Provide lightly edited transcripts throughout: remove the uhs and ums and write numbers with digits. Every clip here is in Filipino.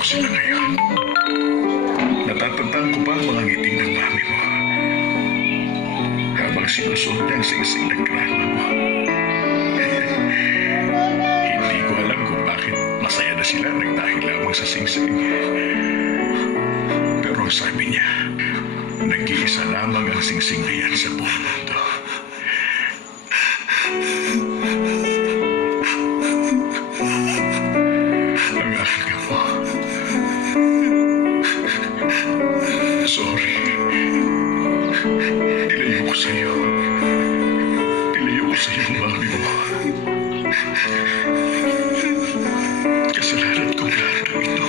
ko sila ngayon. Natatandaan ko pa ang mga ngiti ng mami mo. Habang sinusunod niya ang singsing ng grandma mo. Hindi ko alam kung bakit masaya na sila dahil lamang sa singsing. Pero sabi niya, nag-iisa lamang ang singsing na yan sa buong mundo. Ang aking mo. Sorry. Ilayo ko sa'yo. Ilayo ko sa'yo ang mami mo. Kasalanan ko lahat ng ito.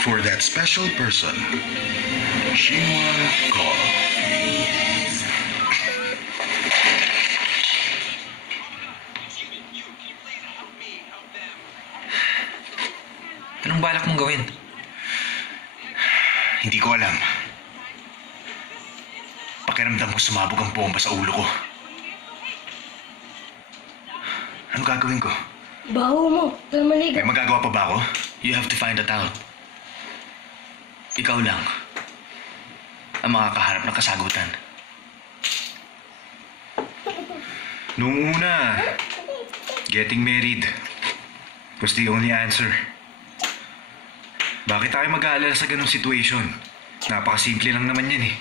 For that special person, she will call. Anong balak mong gawin? Hindi ko alam. Pakiramdam ko sumabog ang bomba sa ulo ko. Ano gagawin ko? Baho mo. May May magagawa pa ba ako? You have to find that out. Ikaw lang ang makakaharap ng kasagutan. Noong una, getting married was the only answer. Bakit tayo mag-aalala sa ganung situation? Napakasimple lang naman yan eh.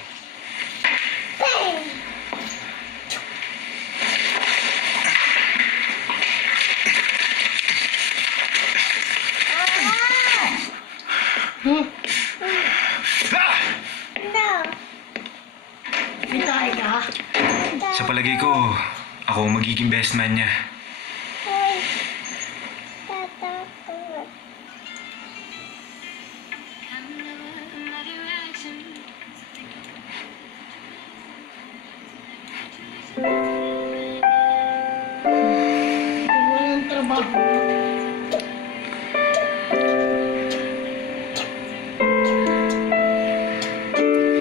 Bitay ka? Sa palagay ko, ako ang magiging best man niya. Walang trabaho.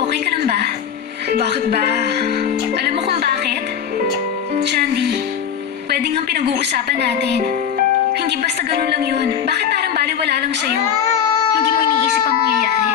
Okay ka lang ba? Bakit ba? Alam mo kung bakit? Shandy, pwede nga pinag-uusapan natin. Hindi basta ganun lang yun. Bakit parang baliwala lang sa'yo? Hindi mo iniisip ang mangyayari?